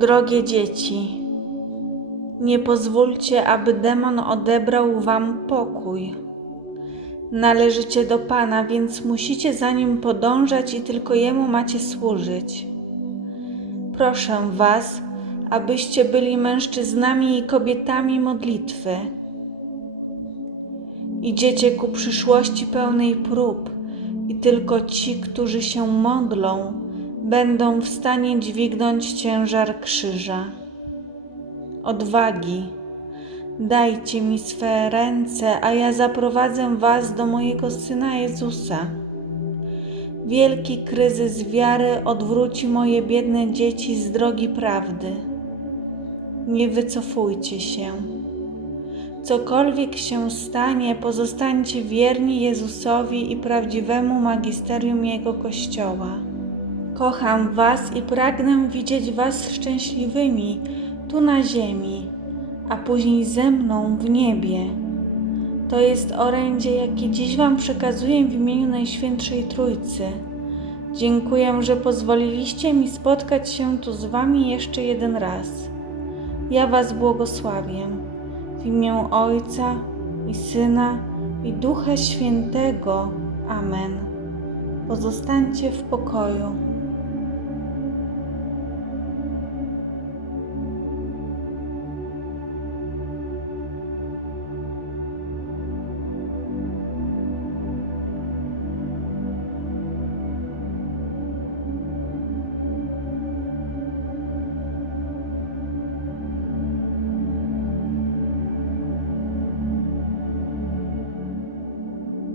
Drogie dzieci, nie pozwólcie, aby demon odebrał wam pokój. Należycie do Pana, więc musicie za nim podążać i tylko jemu macie służyć. Proszę was, abyście byli mężczyznami i kobietami modlitwy. Idziecie ku przyszłości pełnej prób i tylko ci, którzy się modlą, będą w stanie dźwignąć ciężar krzyża. Odwagi, dajcie mi swe ręce, a ja zaprowadzę was do mojego syna Jezusa. Wielki kryzys wiary odwróci moje biedne dzieci z drogi prawdy. Nie wycofujcie się. Cokolwiek się stanie, pozostańcie wierni Jezusowi i prawdziwemu magisterium Jego Kościoła. Kocham Was i pragnę widzieć Was szczęśliwymi tu na ziemi, a później ze mną w niebie. To jest orędzie, jakie dziś Wam przekazuję w imieniu Najświętszej Trójcy. Dziękuję, że pozwoliliście mi spotkać się tu z Wami jeszcze jeden raz. Ja Was błogosławię w imię Ojca i Syna i Ducha Świętego. Amen. Pozostańcie w pokoju.